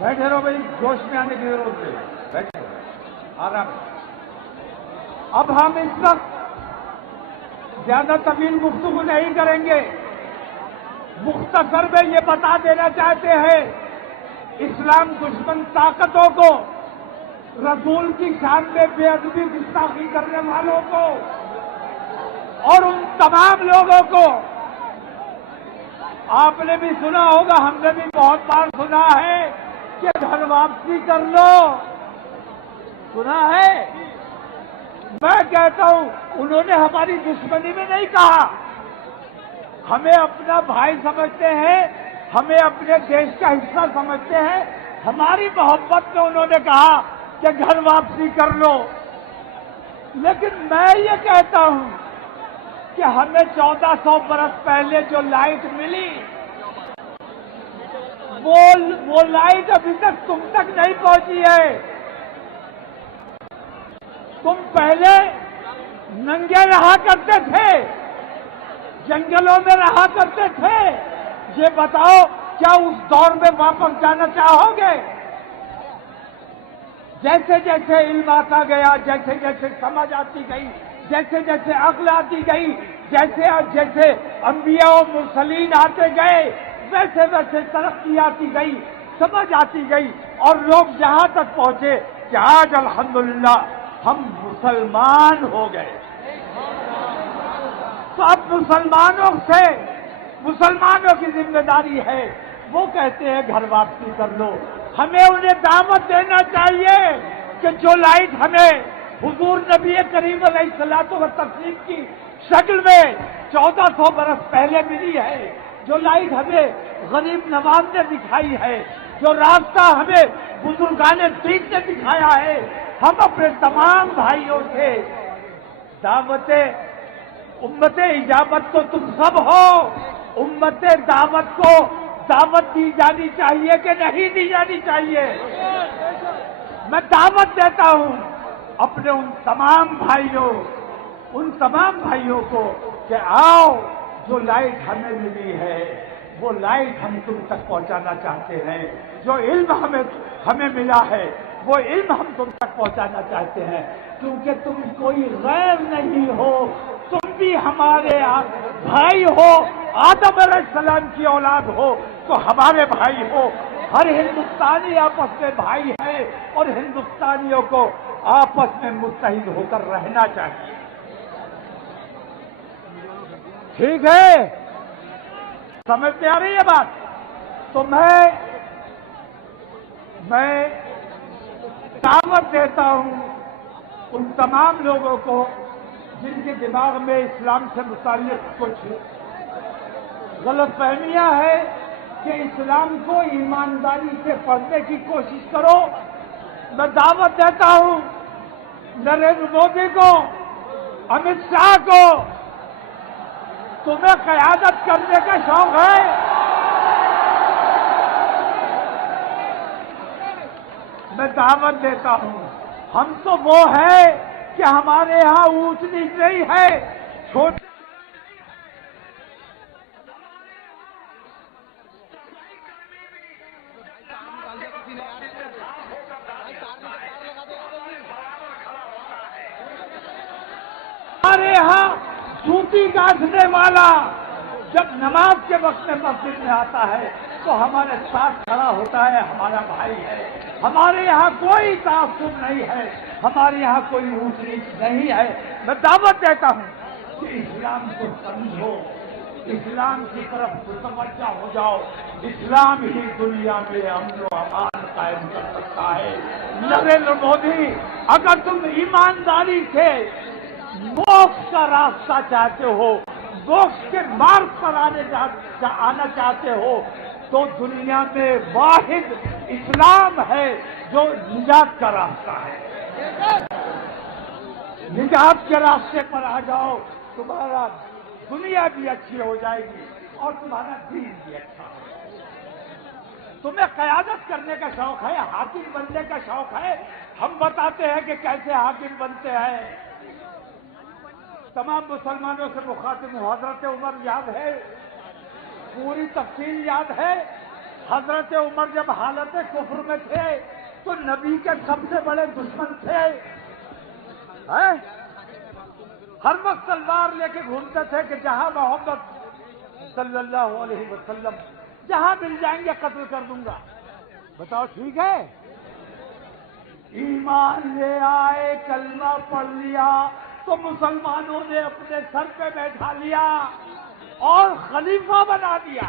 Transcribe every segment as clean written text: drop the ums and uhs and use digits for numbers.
بیٹھے رہو بھائی، جوش میں آنے کی ضرورت نہیں، بیٹھے رہو آرام سے۔ اب ہم اس وقت زیادہ طویل گفتگو نہیں کریں گے، مختصر میں یہ بتا دینا چاہتے ہیں اسلام دشمن طاقتوں کو، رسول کی شان میں بے ادبی گستاخی کرنے والوں کو اور ان تمام لوگوں کو، آپ نے بھی سنا ہوگا، ہم نے بھی بہت بار سنا ہے کہ گھر واپسی کر لو، سنا ہے؟ میں کہتا ہوں انہوں نے ہماری دشمنی میں نہیں کہا، ہمیں اپنا بھائی سمجھتے ہیں، ہمیں اپنے دیش کا حصہ سمجھتے ہیں، ہماری محبت میں انہوں نے کہا کہ گھر واپسی کر لو۔ لیکن میں یہ کہتا ہوں کہ ہمیں 1400 برس پہلے جو لائٹ ملی، وہ لائٹ ابھی تک تم تک نہیں پہنچی ہے۔ تم پہلے ننگے رہا کرتے تھے، جنگلوں میں رہا کرتے تھے، یہ بتاؤ کیا اس دور میں واپس جانا چاہو گے؟ جیسے جیسے علم آتا گیا، جیسے جیسے سمجھ آتی گئی، جیسے جیسے عقل آتی گئی، جیسے جیسے انبیاء و مرسلین آتے گئے، ویسے ویسے ترقی آتی گئی، سمجھ آتی گئی، اور لوگ یہاں تک پہنچے کہ آج الحمدللہ ہم مسلمان ہو گئے۔ تو اب مسلمانوں کی ذمہ داری ہے، وہ کہتے ہیں گھر واپسی کر لو۔ ہمیں انہیں دعوت دینا چاہیے کہ جو لائٹ ہمیں حضور نبی کریم علیہ الصلوۃ والتسلیم کی شکل میں 1400 برس پہلے ملی ہے، جو لائٹ ہمیں غریب نواز نے دکھائی ہے، جو راستہ ہمیں بزرگان دین نے دکھایا ہے، ہم اپنے تمام بھائیوں سے دعوت امت اجابت تو تم سب ہو، امت دعوت کو دعوت دی جانی چاہیے کہ نہیں دی جانی چاہیے؟ میں دعوت دیتا ہوں اپنے ان تمام بھائیوں کو کہ آؤ، جو لائٹ ہمیں ملی ہے وہ لائٹ ہم تم تک پہنچانا چاہتے ہیں، جو علم ہمیں ملا ہے وہ علم ہم تم تک پہنچانا چاہتے ہیں، کیونکہ تم کوئی غیر نہیں ہو، تم بھی ہمارے بھائی ہو، آدم علیہ السلام کی اولاد ہو تو ہمارے بھائی ہو۔ ہر ہندوستانی آپس میں بھائی ہے اور ہندوستانیوں کو آپس میں متحد ہو کر رہنا چاہیے۔ ٹھیک ہے؟ سمجھ میں آ رہی ہے بات؟ تو میں دعوت دیتا ہوں ان تمام لوگوں کو جن کے دماغ میں اسلام سے متعلق کچھ غلط فہمیاں ہے کہ اسلام کو ایمانداری سے پڑھنے کی کوشش کرو۔ میں دعوت دیتا ہوں نریندر مودی کو، امت شاہ کو، تمہیں قیادت کرنے کا شوق ہے؟ میں دعوت دیتا ہوں، ہم تو وہ ہے کہ ہمارے یہاں اونچ نیچ نہیں ہے، چھوٹے ہمارے یہاں جوتی کاٹنے والا جب نماز کے وقت میں مسجد میں آتا ہے تو ہمارے ساتھ کھڑا ہوتا ہے، ہمارا بھائی ہے۔ ہمارے یہاں کوئی تعصب نہیں ہے، ہمارے یہاں کوئی اونچ نیچ نہیں ہے۔ میں دعوت دیتا ہوں کہ اسلام کو سمجھو، اسلام کی طرف متوجہ ہو جاؤ، اسلام ہی دنیا میں امن و امان قائم کر سکتا ہے۔ نریندر مودی، اگر تم ایمانداری سے موکش کا راستہ چاہتے ہو، موکش کے مارگ پر آنا چاہتے ہو، تو دنیا میں واحد اسلام ہے جو نجات کا راستہ ہے۔ نجات کے راستے پر آ جاؤ، تمہارا دنیا بھی اچھی ہو جائے گی اور تمہارا دین بھی اچھا ہو جائے گا۔ تمہیں قیادت کرنے کا شوق ہے، حاکم بننے کا شوق ہے، ہم بتاتے ہیں کہ کیسے حاکم بنتے ہیں۔ تمام مسلمانوں سے مخاطب ہوں، حضرت عمر یاد ہے، پوری تفصیل یاد ہے، حضرت عمر جب حالت کفر میں تھے تو نبی کے سب سے بڑے دشمن تھے، ہر وقت تلوار لے کے گھومتے تھے کہ جہاں محمد صلی اللہ علیہ وسلم جہاں مل جائیں گے قتل کر دوں گا۔ بتاؤ ٹھیک ہے؟ ایمان لے آئے، کلمہ پڑھ لیا تو مسلمانوں نے اپنے سر پہ بیٹھا لیا اور خلیفہ بنا دیا۔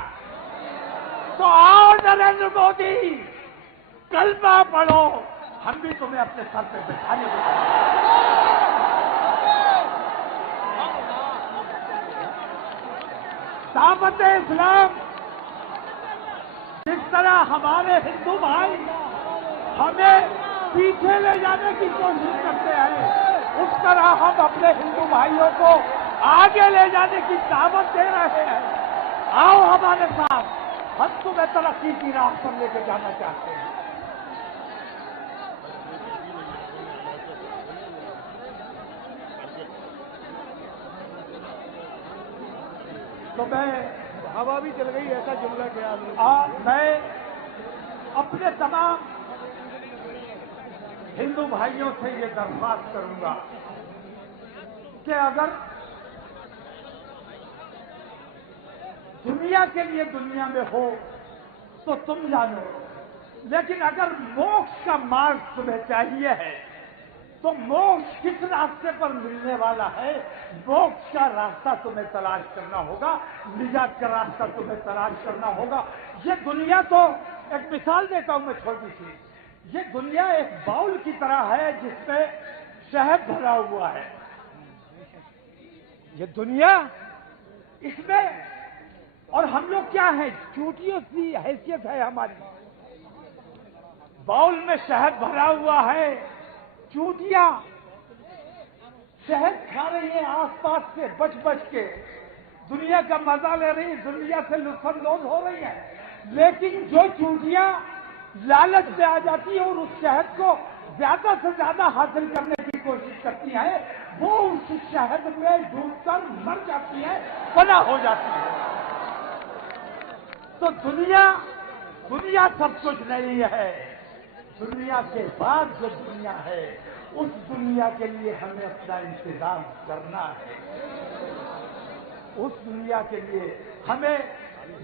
تو آؤ نریندر مودی، کلمہ پڑھو، ہم بھی تمہیں اپنے سر پہ بٹھانے دیں۔ دعوت اسلام جس طرح ہمارے ہندو بھائی ہمیں پیچھے لے جانے کی کوشش کرتے ہیں، اس طرح ہم اپنے ہندو بھائیوں کو آگے لے جانے کی دعوت دے رہے ہیں۔ آؤ ہمارے ساتھ، ہم تمہیں ترقی کی راہ پر لے کے جانا چاہتے ہیں۔ تو میں ہوا بھی چل گئی، ایسا جملہ کیا میں اپنے تمام ہندو بھائیوں سے یہ درخواست کروں گا کہ اگر دنیا کے لیے دنیا میں ہو تو تم جانو، لیکن اگر موکش کا مارگ تمہیں چاہیے ہے تو موکش کس راستے پر ملنے والا ہے؟ موکش کا راستہ تمہیں تلاش کرنا ہوگا، نجات کا راستہ تمہیں تلاش کرنا ہوگا۔ یہ دنیا تو ایک مثال دیتا ہوں میں چھوٹی سی، یہ دنیا ایک باؤل کی طرح ہے جس میں شہد بھرا ہوا ہے۔ یہ دنیا اس میں، اور ہم لوگ کیا ہیں؟ چوٹیوں کی حیثیت ہے ہماری۔ باؤل میں شہد بھرا ہوا ہے، چوٹیاں شہد کھا رہی ہیں آس پاس سے بچ بچ کے، دنیا کا مزہ لے رہی، دنیا سے لطف اندوز ہو رہی ہیں، لیکن جو چوٹیاں لالچ میں آ جاتی ہیں اور اس شہد کو زیادہ سے زیادہ حاصل کرنے کی کوشش کرتی ہیں، وہ اس شہد میں ڈوب کر مر جاتی ہیں، فنا ہو جاتی ہے۔ تو دنیا سب کچھ نہیں ہے، دنیا کے بعد جو دنیا ہے اس دنیا کے لیے ہمیں اپنا انتظام کرنا ہے۔ اس دنیا کے لیے ہمیں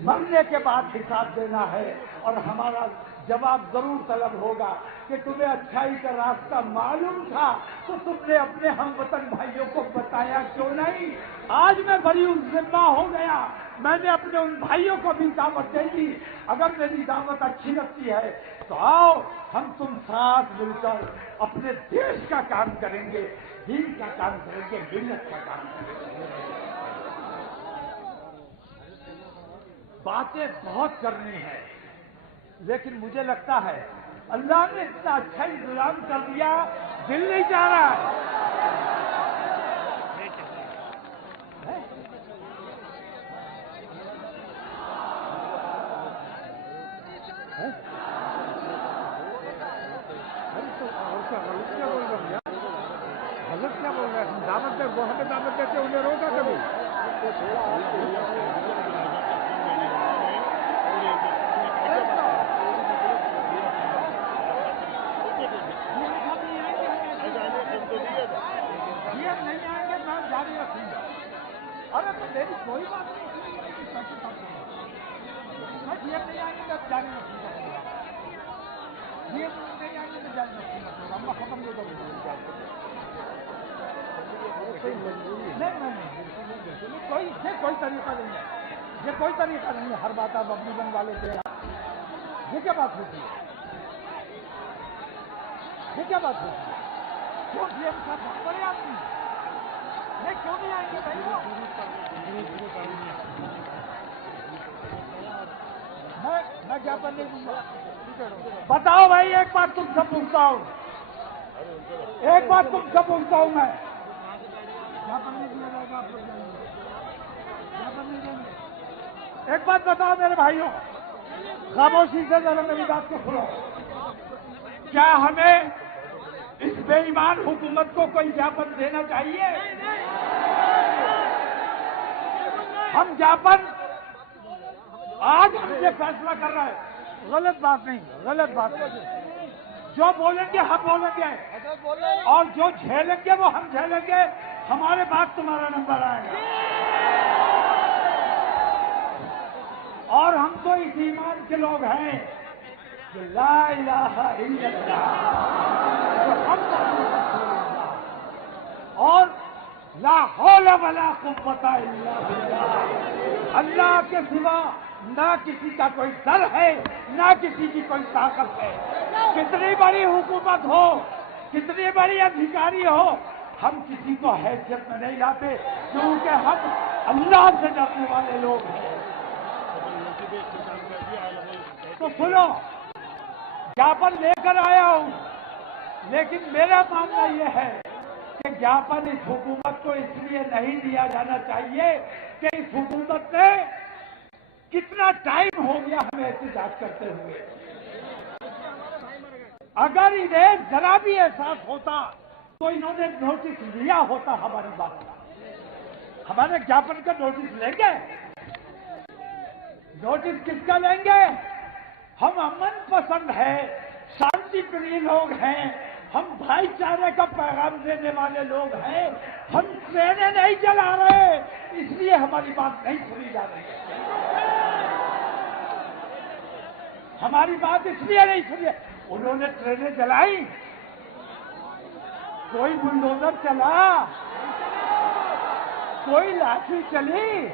مرنے کے بعد حساب دینا ہے، اور ہمارا جواب ضرور طلب ہوگا کہ تمہیں اچھائی کا راستہ معلوم تھا تو تم نے اپنے ہم وطن بھائیوں کو بتایا کیوں نہیں؟ آج میں بڑی ذمہ ہو گیا، میں نے اپنے ان بھائیوں کو بھی دعوت دے دی۔ اگر میری دعوت اچھی لگتی ہے تو آؤ ہم تم ساتھ مل کر اپنے دیش کا کام کریں گے، دین کا کام کریں گے، ملت کا کام کریں گے۔ باتیں بہت کرنی ہے، لیکن مجھے لگتا ہے اللہ نے اتنا اچھا انتظام کر دیا، دل نہیں چاہ رہا ہے۔ حضرت کیا بول رہے ہیں؟ دعوت دے، وہ ہمیں دعوت دیتے انہیں روکا کبھی؟ نہیں آئیں گے میں جاری رکھوں گا۔ ارے تو میری کوئی بات نہیں، میں جی نہیں آئیں گے میں جاری رکھوں گا، جی نہیں آئیں گے میں جاری رکھوں گا، ہم ختم نہیں کروں گا۔ نہیں، کوئی طریقہ نہیں ہے، یہ کوئی طریقہ نہیں ہے، ہر بات آپ اپنی بن والے سے یہ کیا بات ہوتی ہے؟ یہ کیا بات ہوتی ہے؟ کیوں سی ایم صاحب بہت بڑے آدمی نہیں، کیوں نہیں آئیں گے بھائی؟ میں جاپن نہیں دوں گا۔ بتاؤ بھائی، ایک بات تم سے پوچھتا ہوں، ایک بات تم سے پوچھتا ہوں میں، جاپن نہیں دیا جائے گا آپ لوگ؟ جاپن نہیں دیں گے؟ ایک بات بتاؤ میرے بھائیوں، خاموشی سے ذرا میری بات کو سنو، کیا ہمیں اس بے ایمان حکومت کو کوئی جاپن دینا چاہیے؟ ہم جاپن آج ہم یہ فیصلہ کر رہے ہیں غلط بات نہیں، غلط بات نہیں، جو بولیں گے ہم بولیں گے اور جو جھیلیں گے وہ ہم جھیلیں گے، ہمارے بعد تمہارا نمبر آئے گا۔ اور ہم تو اس ایمان کے لوگ ہیں کہ لا الہ الا اللہ اور لا حول ولا قوت الا باللہ، اللہ کے سوا نہ کسی کا کوئی در ہے نہ کسی کی کوئی طاقت ہے۔ کتنی بڑی حکومت ہو، کتنی بڑی ادھیکاری ہو، ہم کسی کو حیثیت میں نہیں لاتے، کیونکہ ہم اللہ سے ڈرنے والے لوگ ہیں۔ تو سنو، جاپن لے کر آیا ہوں، لیکن میرا ماننا یہ ہے کہ جاپن اس حکومت کو اس لیے نہیں دیا جانا چاہیے کہ اس حکومت نے کتنا ٹائم ہو گیا ہمیں احتجاج کرتے ہوئے۔ اگر انہیں ذرا بھی احساس ہوتا تو انہوں نے نوٹس لیا ہوتا ہماری بات کا۔ ہمارے جاپن کا نوٹس لیں گے؟ نوٹس کس کا لیں گے؟ ہم امن پسند ہیں، شانتی پریہ لوگ ہیں، ہم بھائی چارے کا پیغام دینے والے لوگ ہیں، ہم ٹرینیں نہیں چلا رہے، اس لیے ہماری بات نہیں سنی جا رہی ہے۔ ہماری بات اس لیے نہیں سنی، انہوں نے ٹرینیں چلائی، کوئی بلڈوزر چلا، کوئی لاٹھی چلی،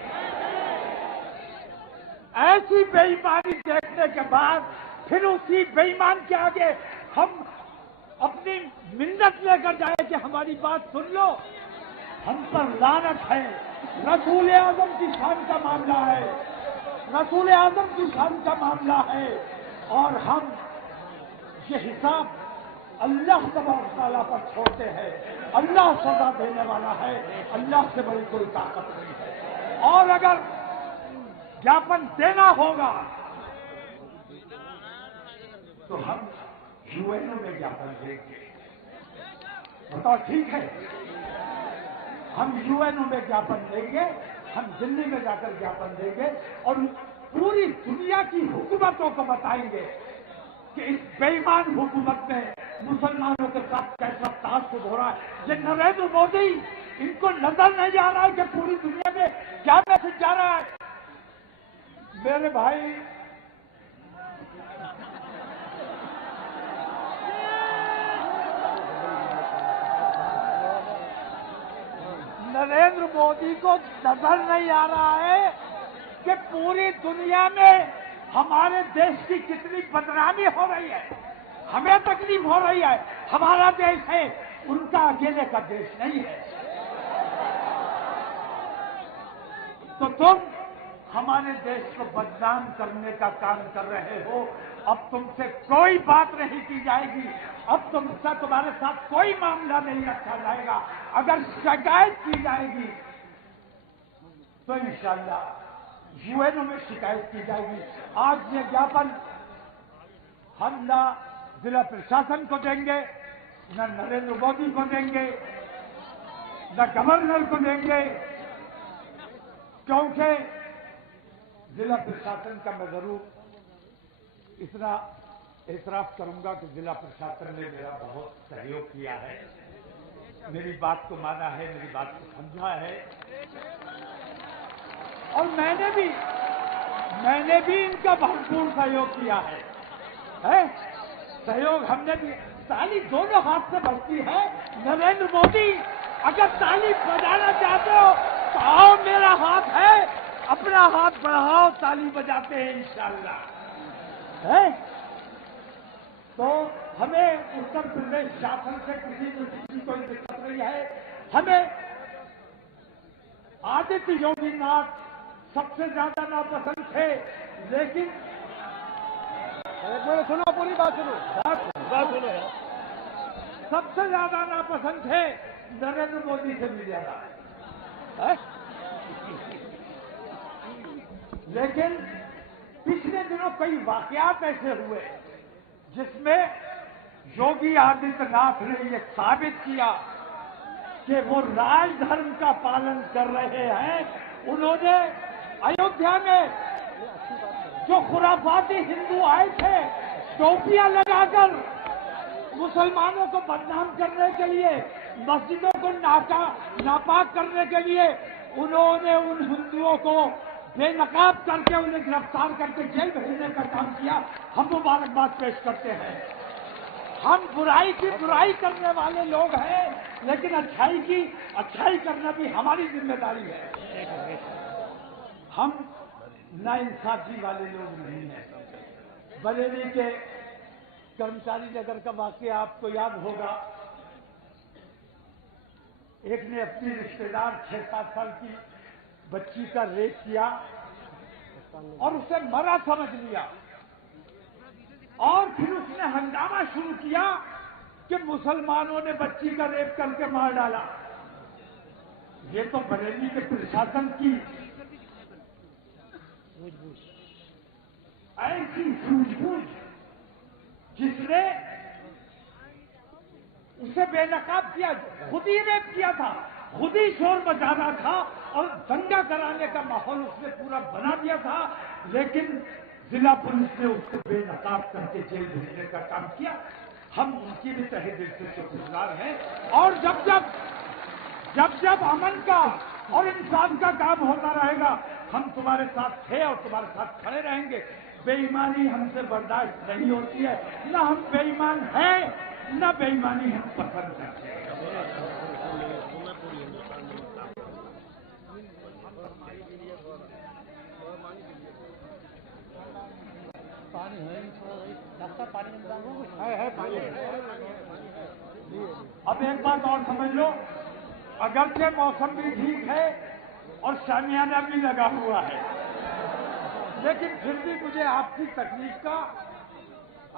ایسی بے ایمانی دیکھنے کے بعد پھر اسی بے ایمان کے آگے ہم اپنی منت لے کر جائے کہ ہماری بات سن لو، ہم پر لعنت ہے۔ رسول اعظم کی شان کا معاملہ ہے، رسول اعظم کی شان کا معاملہ ہے، اور ہم یہ حساب اللہ تبارک تعالیٰ پر چھوڑتے ہیں۔ اللہ سزا دینے والا ہے، اللہ سے بڑی کوئی طاقت نہیں ہے۔ اور اگر جاپن دینا ہوگا تو ہم یو این او میں جاپن دیں گے۔ بتاؤ ٹھیک ہے؟ ہم یو این او میں جاپن دیں گے، ہم دلی میں جا کر جاپن دیں گے اور پوری دنیا کی حکومتوں کو بتائیں گے کہ اس بے ایمان حکومت میں مسلمانوں کے ساتھ کیسا تعصب ہو رہا ہے۔ یہ نریندر مودی، ان کو نظر نہیں آ رہا ہے کہ پوری دنیا میں کیا میسج جا رہا ہے؟ میرے بھائی، نریندر مودی کو نظر نہیں آ رہا ہے کہ پوری دنیا میں ہمارے دیش کی کتنی بدنامی ہو رہی ہے، ہمیں تکلیف ہو رہی ہے۔ ہمارا دیش ہے، ان کا اکیلے کا دیش نہیں ہے۔ تو تم ہمارے دیش کو بدنام کرنے کا کام کر رہے ہو۔ اب تم سے کوئی بات نہیں کی جائے گی، اب تمہارے ساتھ کوئی معاملہ نہیں رکھا جائے گا۔ اگر شکایت کی جائے گی تو انشاءاللہ یو این او میں شکایت کی جائے گی۔ آج یہ جاپن ہم نہ ضلع پرشاسن کو دیں گے، نہ نریندر مودی کو دیں گے، نہ گورنر کو دیں گے، کیونکہ ضلع پرشاسن کا میں ضرور اتنا اعتراف کروں گا کہ ضلع پرشاسن نے میرا بہت سہیوگ کیا ہے، میری بات کو مانا ہے، میری بات کو سمجھا ہے، اور میں نے بھی ان کا بھرپور سہیوگ کیا ہے۔ سہیوگ ہم نے بھی، تالی دونوں ہاتھ سے بجتی ہے۔ نریندر مودی، اگر تالی بجانا چاہتے ہو تو آؤ، میرا ہاتھ ہے، اپنا ہاتھ بڑھاؤ، تالی بجاتے ہیں انشاءاللہ۔ تو ہمیں اتر پردیش شاسن سے کسی کی کوئی دقت نہیں ہے۔ ہمیں آدتیہ یوگی ناتھ سب سے زیادہ ناپسند تھے، لیکن سنو، پوری بات سنو۔ سب سے زیادہ ناپسند تھے نریندر مودی سے بھی زیادہ۔ لیکن پچھلے دنوں کئی واقعات ایسے ہوئے جس میں یوگی آدتیہ ناتھ نے یہ ثابت کیا کہ وہ راج دھرم کا پالن کر رہے ہیں۔ انہوں نے ایودھیا میں جو خرافاتی ہندو آئے تھے ٹوپیاں لگا کر مسلمانوں کو بدنام کرنے کے لیے، مسجدوں کو ناپاک کرنے کے لیے، انہوں نے ان ہندوؤں کو بے نقاب کر کے انہیں گرفتار کر کے جیل بھیجنے کا کام کیا. ہم مبارکباد پیش کرتے ہیں. ہم برائی کی برائی کرنے والے لوگ ہیں، لیکن اچھائی کرنا بھی ہماری ذمہ داری ہے. ہم ناانصافی والے لوگ نہیں ہیں. بریلی کے کرمچاری نگر کا واقعہ آپ کو یاد ہوگا. ایک نے اپنی رشتے دار 6-7 سال کی بچی کا ریپ کیا اور اسے مرا سمجھ لیا، اور پھر اس نے ہنگامہ شروع کیا کہ مسلمانوں نے بچی کا ریپ کر کے مار ڈالا. یہ تو بریلی کے پرشاسن کی ایسی سوجھ بوجھ جس نے اسے بے نقاب کیا، خود ہی ریپ کیا تھا، خود ہی شور مچانا تھا اور دنگا کرانے کا ماحول اس نے پورا بنا دیا تھا، لیکن ضلع پولیس نے اس کو بے نقاب کر کے جیل بھیجنے کا کام کیا. ہم ان کی بھی تہہ دل سے شکرگزار ہیں. اور جب امن کا اور انصاف کا کام ہوتا رہے گا، ہم تمہارے ساتھ تھے اور تمہارے ساتھ کھڑے رہیں گے. بے ایمانی ہم سے برداشت نہیں ہوتی ہے، نہ ہم بے ایمان ہیں نہ بے ایمانی ہم پسند کرتے ہیں. اب ایک بات اور سمجھ لو، اگرچہ موسم بھی ٹھیک ہے اور شامیانہ بھی لگا ہوا ہے، لیکن پھر بھی مجھے آپ کی تکلیف کا،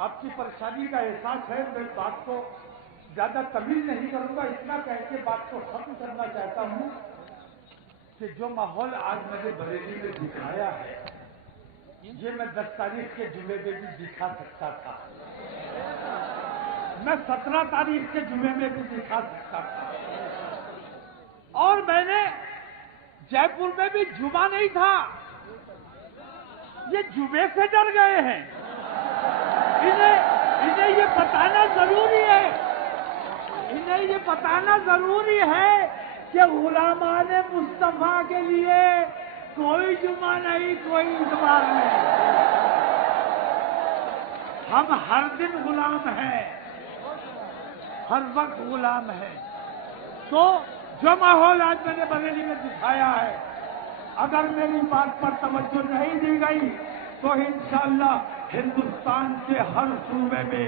آپ کی پریشانی کا احساس ہے. میں بات کو زیادہ طویل نہیں کروں گا، اتنا کہہ کے بات کو ختم کرنا چاہتا ہوں کہ جو ماحول آج میں نے بریلی میں دکھایا ہے، یہ میں 10 تاریخ کے جمعے میں بھی دکھا سکتا تھا، میں 17 تاریخ کے جمعے میں بھی دکھا سکتا تھا، اور میں نے جے پور میں بھی جمعہ نہیں تھا. یہ جمعے سے ڈر گئے ہیں. انہیں یہ بتانا ضروری ہے، انہیں یہ بتانا ضروری ہے کہ غلامان مصطفیٰ کے لیے کوئی جمعہ نہیں، کوئی اتوار نہیں. ہم ہر دن غلام ہیں، ہر وقت غلام ہیں. تو جو ماحول آج میں نے بریلی میں دکھایا ہے، اگر میری بات پر توجہ نہیں دی گئی تو انشاءاللہ ہندوستان کے ہر صوبے میں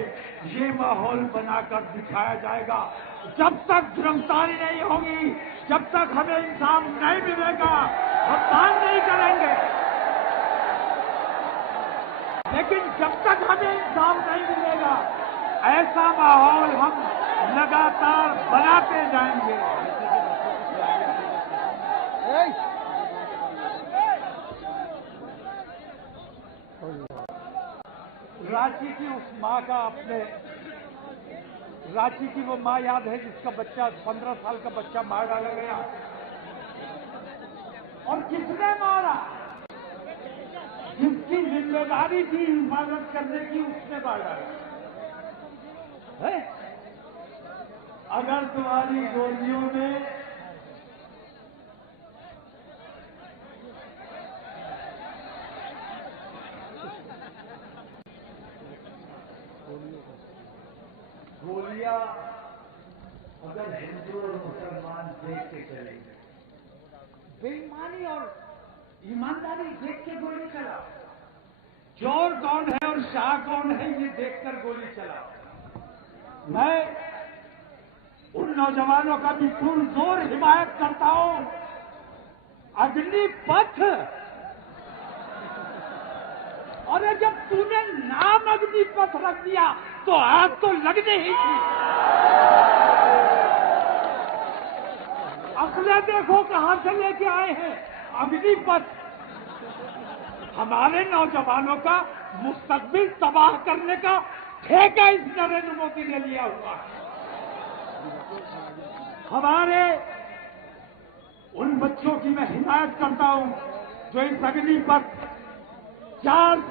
یہ ماحول بنا کر دکھایا جائے گا. جب تک گرفتاری نہیں ہوگی، جب تک ہمیں انصاف نہیں ملے گا، ہم بات نہیں کریں گے. لیکن جب تک ہمیں انصاف نہیں ملے گا، ایسا ماحول ہم لگاتار بناتے جائیں گے. رانچی کی اس ماں کا، اپنے رانچی کی وہ ماں یاد ہے جس کا بچہ 15 سال کا بچہ مار ڈالا گیا، اور کس نے مارا؟ جس کی ذمہ داری تھی حفاظت کرنے کی، اس نے مار ڈالا. اگر تمہاری گولیوں میں گولیاں اگر ہندو اور مسلمان دیکھ کے چلیں گے، بے ایمانی اور ایمانداری دیکھ کے گولی چلا، چور کون ہے اور شاہ کون ہے یہ دیکھ کر گولی چلا. میں ان نوجوانوں کا بھی پرزور حمایت کرتا ہوں. اگنی پتھ، اور جب تو نے نام اگنی پتھ رکھ دیا تو آگ تو لگنے ہی تھی. اصلیں دیکھو کہاں سے لے کے آئے ہیں. اگنی پتھ ہمارے نوجوانوں کا مستقبل تباہ کرنے کا ٹھیکہ اس نریندر مودی نے لیا ہوا ہے. ہمارے ان بچوں کی میں حمایت کرتا ہوں جو اس اگنی پتھ 4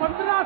15